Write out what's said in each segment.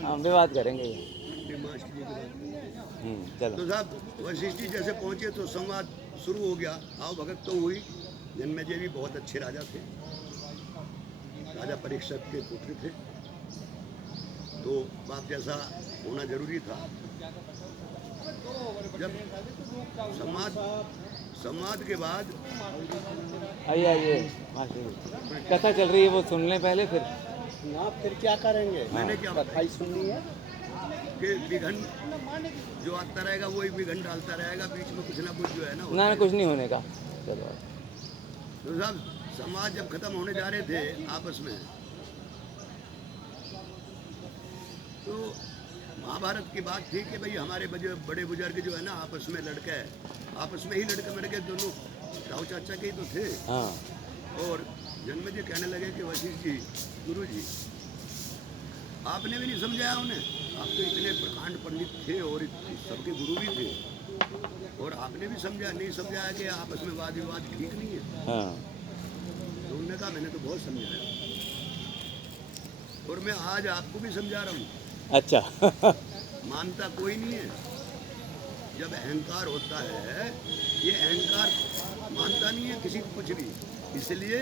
हाँ विवाद करेंगे ये। मास्टर जी की बात। चलो। तो साहब वशिष्ठ जी जैसे पहुंचे तो संवाद शुरू हो गया, आओ भगत तो हुई। जन्मेजय भी बहुत अच्छे राजा थे, राजा परीक्षक के पुत्र थे, तो बाप जैसा होना जरूरी था। जब संवाद संवाद के बाद आइए आइए मास्टर जी, कथा चल रही है वो सुन लें पहले फिर। ना फिर क्या करेंगे? मैंने क्या कथा ही सुननी है। कि विघन जो आता रहेगा वही विघन डालता रहेगा, बीच में कुछ ना कुछ जो है ना ना कुछ नहीं होने का। चलो। तो साहब समाज जब खत्म होने जा रहे थे आपस में, तो महाभारत की बात थी कि भाई हमारे बड़े बुजुर्ग जो है ना आपस में लड़के, आपस में ही लड़के मड़के दोनों राव चाचा के ही तो थे। हाँ। और जन्मेजय कहने लगे कि वशिष्ठ जी, गुरु जी, आपने भी नहीं समझाया उन्हें, आप तो इतने प्रकांड पंडित थे और सबके गुरु भी थे, और आपने भी नहीं समझाया कि आपस में वाद विवाद ठीक नहीं है। हाँ। तो उन्होंने कहा मैंने तो बहुत समझाया, और मैं आज आपको भी समझा रहा हूँ। अच्छा। मानता कोई नहीं है। जब अहंकार होता है, ये अहंकार मानता नहीं है किसी को कुछ भी, इसलिए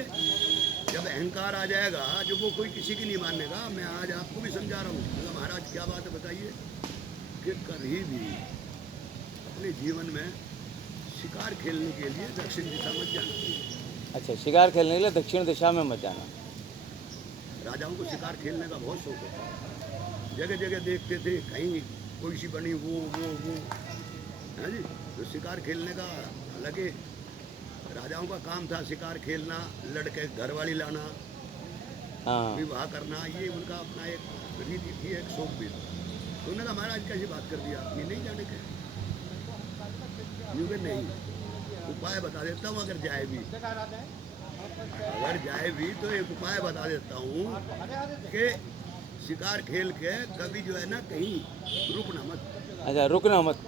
जब अहंकार आ जाएगा जो वो कोई किसी की नहीं मानेगा। मैं आज आपको भी समझा रहा हूँ। महाराज क्या बात है बताइए, कि कभी भी अपने जीवन में शिकार खेलने के लिए दक्षिण दिशा मत जाना। अच्छा, शिकार खेलने के लिए दक्षिण दिशा में मत जाना। राजाओं को शिकार खेलने का बहुत शौक होता है, जगह जगह देखते थे, कहीं कोई सी बनी वो है जी। तो शिकार खेलने का अलग राजाओं का काम था, शिकार खेलना, लड़के घरवाली लाना, हाँ। विवाह करना, ये उनका अपना एक रीति थी, एक शौक भी था। तो उन्होंने कहा महाराज कैसी बात कर दिया, ये नहीं जाने के? नहीं, उपाय बता देता हूँ, अगर जाए भी तो एक उपाय बता देता हूँ कि शिकार खेल के कभी जो है ना कहीं रुकना मत। अच्छा, रुकना मत।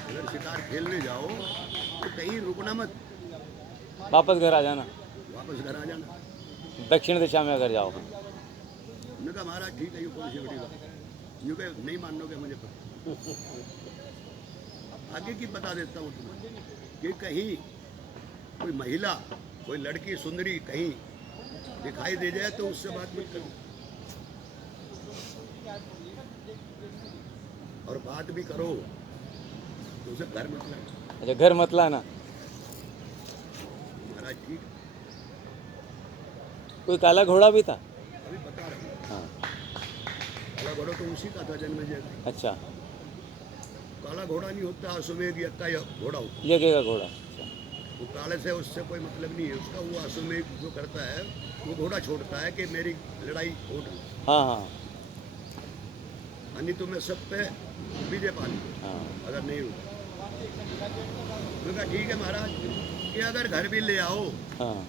अगर शिकार खेलने जाओ तो कहीं रुकना मत, वापस घर आ जाना। वापस घर आ जाना, दक्षिण दिशा में अगर जाओ। मैंने कहा महाराज ठीक है, ये कौन सी बड़ी बात, यूँ कहे नहीं मानोगे मुझे आगे की बता देता हूँ तुम्हें, कि कहीं कोई महिला, कोई लड़की सुंदरी कहीं दिखाई दे जाए तो उससे बात मत करो, और बात भी करो तो उसे घर मत लाना। अच्छा, घर मत लाना। महाराज ठीक, कोई काला घोड़ा भी था? अभी बता रहा हूँ। हाँ। काला घोड़ा तो उसी का था, जन्मेजय का। अच्छा, काला घोड़ा नहीं होता, अश्वमेध यज्ञ का घोड़ा होता, यज्ञ का घोड़ा। वो काले से उससे कोई मतलब नहीं है उसका। वो अश्वमेध जो करता है वो घोड़ा छोड़ता है कि मेरी लड़ाई हो रही। हाँ हाँ नहीं तो मैं सब पे विजय पा लूँ, हाँ। अगर नहीं होता। तो कहा ठीक है महाराज, कि अगर घर भी ले आओ हाँ।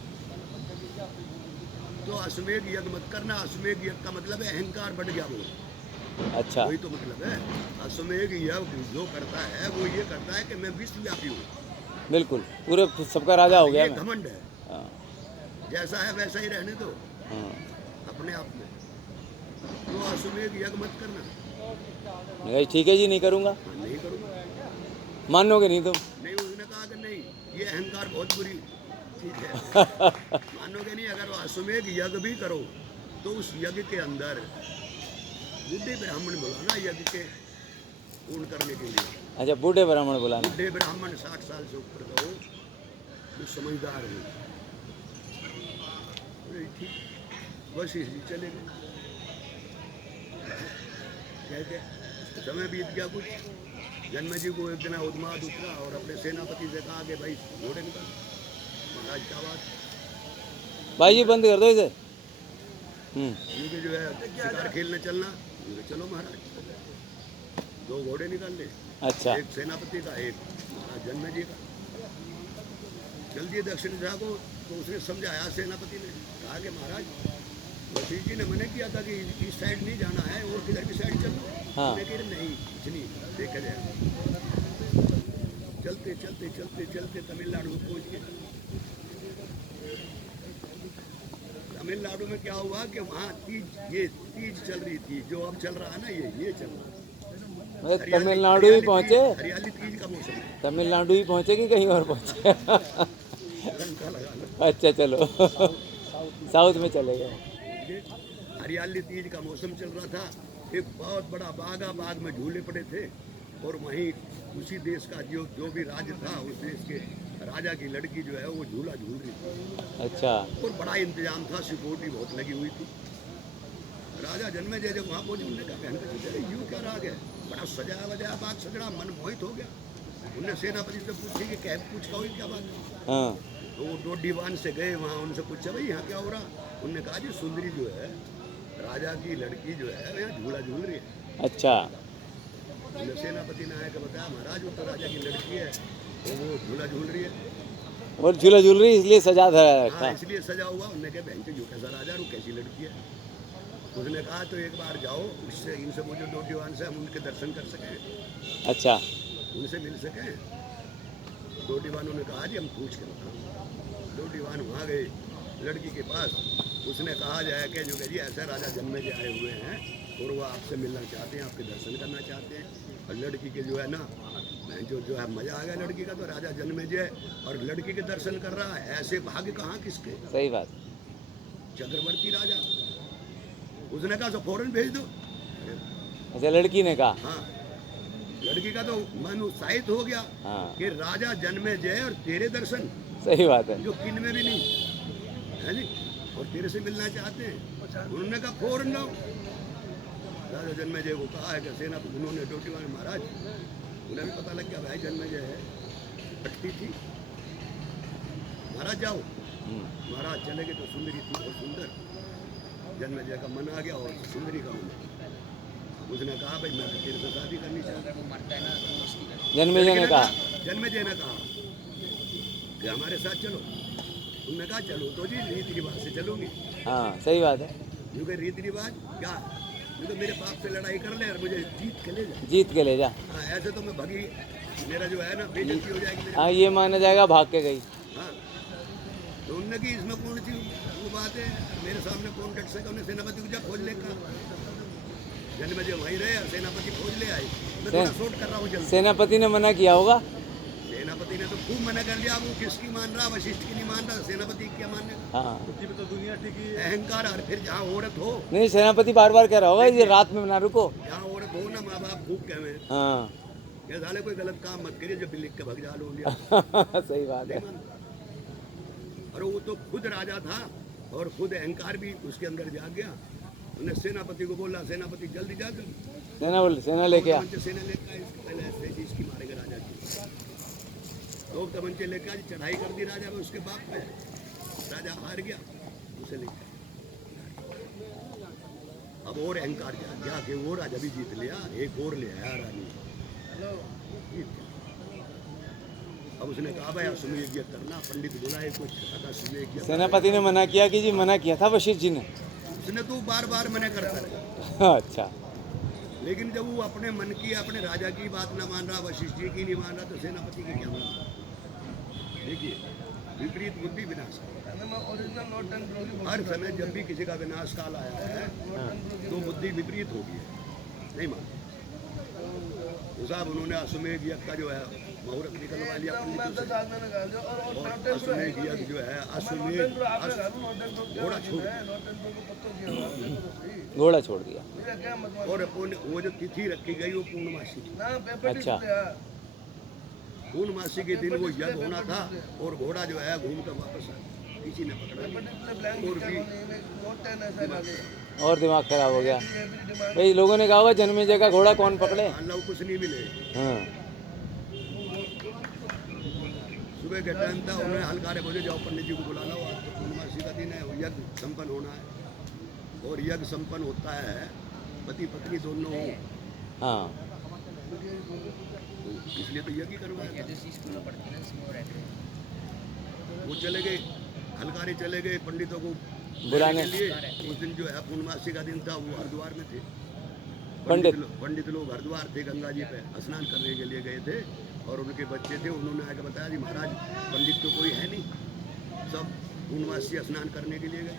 तो अश्वमेध यज्ञ मत करना। अश्वमेध यज्ञ का मतलब है अहंकार बढ़ गया वो, अच्छा। वही तो मतलब है। अश्वमेध यज्ञ जो करता है वो ये करता है कि मैं विश्वव्यापी हूँ, बिल्कुल, पूरे सबका राजा हो गया ये मैं। घमंड है। हाँ। जैसा है वैसा ही रहने दो हाँ। अपने आप में। तो अश्वमेध यज्ञ मत करना। मैं कहा, ठीक है जी, नहीं करूँगा। नहीं करूँगा। मानोगे नहीं तुम? नहीं, उसने कहा कि नहीं, ये अहंकार बहुत बुरी चीज है मानोगे नहीं। अगर वो अश्वमेध यज्ञ भी करो तो उस यज्ञ के अंदर बूढ़े ब्राह्मण बुलाना, यज्ञ के पूर्ण करने के लिए। अच्छा, बूढ़े ब्राह्मण बुलाना। बूढ़े ब्राह्मण 60 साल से ऊपर का हो, जो समझदार हो। अरे ठीक, बस इसी चले गए। कहते समय बीत गया कुछ, जन्मेजय को एक दिन उन्माद उतरा और अपने सेनापति से कहा कि भाई घोड़े निकाल। महाराज क्या बात, भाई जी बंद कर दो इसे। क्योंकि जो है शिकार खेलने चलना। क्योंकि चलो महाराज, 2 घोड़े निकाल ले। अच्छा। एक सेनापति का, एक जन्मेजय का। चल दिए दक्षिण दिशा को। तो उसने समझाया सेनापति ने, कहा कि महाराज वशिष्ठ जी ने मना किया था कि इस साइड नहीं जाना है और किधर की साइड चलो। हाँ। लेकिन नहीं, कुछ नहीं देखा जाए। चलते चलते चलते चलते तमिलनाडु में पहुंच गए। तमिलनाडु में क्या हुआ कि वहाँ तीज चल रही थी, जो अब चल रहा है ना ये चल रहा है। मतलब तमिलनाडु ही पहुँचे, हरियाली तीज का मौसम है। तमिलनाडु ही पहुँचे कि कहीं और पहुँचे? लंका लगा लो। अच्छा चलो साउथ में चले गए। हरियाली तीज का मौसम चल रहा था। एक बहुत बड़ा बाग में झूले पड़े थे और वहीं उसी देश का जो भी राज्य था, उस देश के राजा की लड़की जो है वो झूला झूल रही थी। अच्छा। और बड़ा इंतजाम था, सिक्योरिटी बहुत लगी हुई थी। राजा जन्मेजय जब वहाँ पहुंचे, उन्होंने कहा बहन का यूँ क्या राग है, बड़ा सजाया वजाया बाग सजड़ा, मन मोहित हो गया। उन्होंने सेनापति से पूछी कि क्या पूछ का हुई क्या बात है? हाँ। तो वो दो दीवान से गए वहाँ, उनसे पूछा भाई यहाँ क्या हो रहा? उन्होंने कहा जी सुंदरी जो है, राजा की लड़की जो है यहाँ झूला झूल रही है। अच्छा। सेनापति ने आया बताया महाराज वो तो राजा की लड़की है, तो वो झूला झूल रही है। और झूला झूल रही इसलिए सजा धरा रखा। हाँ, इसलिए सजा हुआ। उन्होंने कहा बहन जो कैसा राजा वो कैसी लड़की है? उसने कहा तो एक बार जाओ, उससे इनसे वो जो दो दीवान से हम उनके दर्शन कर सकें, अच्छा। उनसे मिल सकें। दो दीवानों ने कहा जी हम पूछ के बताओ। दो दीवान वहाँ गए लड़की के पास। उसने कहा जाए कि जो जी ऐसा राजा जन्मेजय आए हुए हैं और वो आपसे मिलना चाहते हैं, आपके दर्शन करना चाहते हैं। और लड़की के जो है ना जो है मजा आ गया लड़की का, तो राजा जन्मेजय और लड़की के दर्शन कर रहा है। ऐसे भाग्य कहाँ किसके? सही बात। चक्रवर्ती राजा। उसने कहा तो फौरन भेज दो। अच्छा लड़की ने कहा। हाँ, लड़की का तो मन उत्साहित हो गया। हाँ। कि राजा जन्मेजय और तेरे दर्शन, सही बात है। जो किन में भी नहीं है जी, और तेरे से मिलना चाहते हैं। उन्होंने कहा फौरन लाओ। राजा जन्मेजय को कहा है कि सेना उन्होंने ड्यूटी वाले महाराज, उन्हें भी पता लग गया भाई जन्मेजय है, हटती थी। महाराज जाओ। महाराज चले गए तो सुंदरी थी, बहुत सुंदर। जन्मेजय का मन आ गया और सुंदरी का मन। उसने कहा भाई मैं तेरे से शादी करनी चाहता हूँ। जन्मेजय ने कहा। जन्मेजय ने कहा कि हमारे साथ चलो। उन्होंने कहा चलो तो जी रीति रिवाज से चलूंगी। हाँ सही बात है। क्योंकि रीति रिवाज क्या, क्योंकि मेरे बाप से लड़ाई कर ले और मुझे जीत के ले जा। जीत के ले जा। हाँ, ऐसे तो मैं भगी, मेरा जो है ना बेइज्जती हो जाएगी मेरे। हाँ ये माना जाएगा भाग के गई। हाँ, तो उन्होंने की इसमें कौन सी वो बात है, मेरे सामने कौन डट सका? उन्हें सेनापति को जा खोज ले कहा। जन्मेजय वहीं रहे और सेनापति खोज ले आए। मैं थोड़ा शॉर्ट कर रहा हूँ जल्दी। सेनापति ने मना किया होगा। सेनापति ने तो खूब मना कर दिया। वो किसकी मान रहा, वशिष्ठ की नहीं मान रहा, सेनापति की क्या मानने? हाँ। तो दुनिया ठीक है। अहंकार। और फिर जहाँ औरत हो, नहीं सेनापति बार बार कह रहा होगा ये रात में ना रुको। जहाँ औरत हो ना, माँ बाप खूब कहे हाँ। क्या साले कोई गलत काम मत करिए, जब लिख के भग जा लो। सही बात है। और वो तो खुद राजा था और खुद अहंकार भी उसके अंदर जाग गया। उन्हें सेनापति को बोला, सेनापति जल्दी जाकर सेना लेके आ। सेना लेकर पहले ऐसे इसकी मारेगा राजा की। लोग तमंचे लेकर आज चढ़ाई कर दी राजा में, उसके बाप पे। राजा हार गया, उसे लेकर अब और अहंकार गया कि वो राजा भी जीत लिया, एक और ले आया रानी। अब उसने कहा भाई अश्वमेध यज्ञ करना, पंडित बुलाए कुछ अश्वमेध यज्ञ। सेनापति ने मना किया कि जी मना किया था वशिष्ठ जी ने। उसने तो बार बार मना करता रहा। अच्छा। लेकिन जब वो अपने मन की, अपने राजा की बात ना मान रहा, वशिष्ठ जी की नहीं मान रहा, तो सेनापति की क्या मान रहा? देखिए विपरीत बुद्धि विनाश। हर समय जब भी किसी का विनाश काल आया है तो बुद्धि विपरीत होगी, नहीं मान। तो साहब उन्होंने अश्वमेध यज्ञ का जो है मुहूर्त निकलवा लिया पंडितों से। और अश्वमेध यज्ञ जो है अश्वमेध घोड़ा छोड़ दिया। और वो जो तिथि रखी गई वो पूर्णमासी थी। अच्छा। पूर्णमासी के दिन वो यज्ञ होना था और घोड़ा जो है घूम कर वापस आया, किसी ने पकड़ा नहीं। और भी और दिमाग खराब हो गया भाई। लोगों ने कहा होगा जन्मेजय का घोड़ा कौन पकड़े। अल्लाह कुछ नहीं मिले। हाँ। सुबह के टाइम था, उन्हें हलकारे बोले जाओ पंडित जी को बुला लो, आज तो पूर्णमासी का दिन है, यज्ञ संपन्न होना है। और यज्ञ संपन्न होता है पति पत्नी दोनों हो। हाँ। तो इसलिए तो यज्ञ करवाया। वो चले गए, हलकारे चले गए पंडितों को बुलाने के लिए। उस दिन जो है पूर्णमासी का दिन था, वो हरिद्वार में थे पंडित लोग हरिद्वार थे, गंगा जी पे स्नान करने के लिए गए थे। और उनके बच्चे थे, उन्होंने आकर बताया जी महाराज पंडित तो कोई है नहीं, सब पूर्णमासी स्नान करने के लिए गए।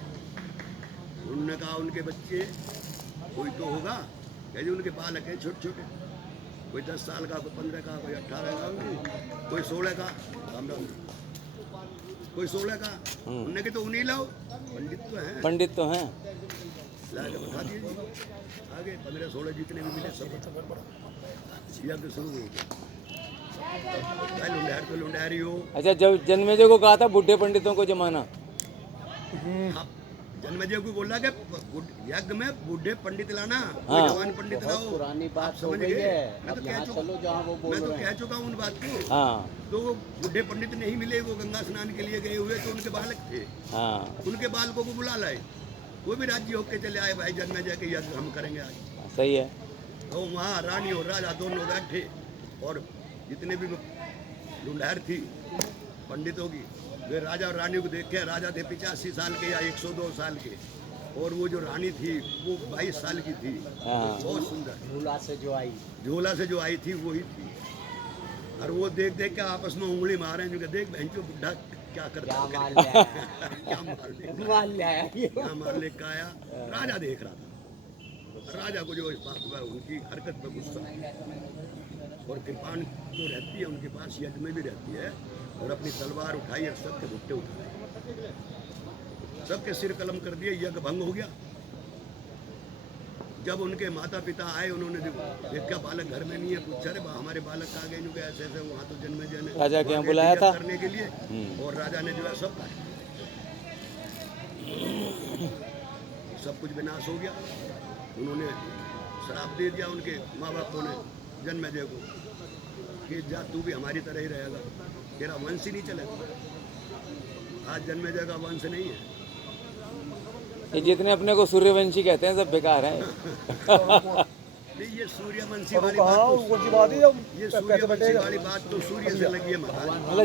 उन्होंने कहा उनके बच्चे कोई तो होगा, कहते उनके बालक हैं छोटे छोटे, कोई 10 साल का, कोई 15 का, कोई 18 का, कोई 16 का, राम राम, कोई 16 का। उन्होंने कहा तो उन्हीं लाओ, पंडित तो हैं, पंडित तो हैं। ला के बता दीजिए। आगे 15-16 जितने भी मिले सब यज्ञ शुरू हो गया। लुंडहर तो लुंडहरी हो। अच्छा, जब जन्मेजय को कहा था बूढ़े पंडितों को जमाना, हाँ, जन्मेजय को बोला कि यज्ञ में बूढ़े पंडित लाना, कोई हाँ। जवान पंडित बहुत लाओ। पुरानी बात आप हो समझ गई गए? है। मैं अब तो यहाँ कह चुका, चलो जहाँ वो बोल मैं तो रहे कह हैं। चुका हूँ उन बात को। हाँ तो वो बूढ़े पंडित नहीं मिले, वो गंगा स्नान के लिए गए हुए तो उनके बालक थे, हाँ, उनके बालकों को बुला लाए, वो भी राज्य होके चले आए, भाई जन्मेजय के यज्ञ हम करेंगे आज। सही है। तो वहाँ रानी और राजा दोनों बैठे, और जितने भी लुंडहर थी पंडितों की, वे राजा और रानी को देख के, राजा थे 85 साल के या 102 साल के, और वो जो रानी थी वो 22 साल की थी, हाँ। बहुत सुंदर, झूला से जो आई, झोला से जो आई थी वही थी। और वो देख देख के आपस में उंगली मारे, जो कि देख बहन जो बुढ़ा क्या करता क्या है, मार लिया क्या मार ले, मार लिया ये। क्या मार ले का आया। राजा देख रहा था, राजा को जो इस बात हुआ उनकी हरकत पर गुस्सा, और कृपाण जो रहती है उनके पास यज्ञ में भी रहती है, और अपनी तलवार उठाई और सबके भुट्टे उठाए, सबके सिर कलम कर दिए, यज्ञ भंग हो गया। जब उनके माता पिता आए, उन्होंने देखा बालक घर में नहीं है, पूछा रे हमारे बालक कहाँ गए, जो ऐसे ऐसे वहाँ तो जन्मेजय ने राजा के यहाँ वहाँ बुलाया गए था करने के लिए, और राजा ने जो है सब खाया, सब कुछ विनाश हो गया। उन्होंने श्राप दे दिया उनके माँ बापों ने जन्मेजय को कि जा तू भी हमारी तरह ही रहेगा, तेरा वंश ही नहीं चलेगा। आज जन्मेजय का वंश नहीं है। ये जितने अपने को सूर्यवंशी कहते हैं सब बेकार है। नहीं, ये सूर्यवंशी वाली बात तो, ये सूर्यवंशी वाली बात तो सूर्य से लगी है महाराज।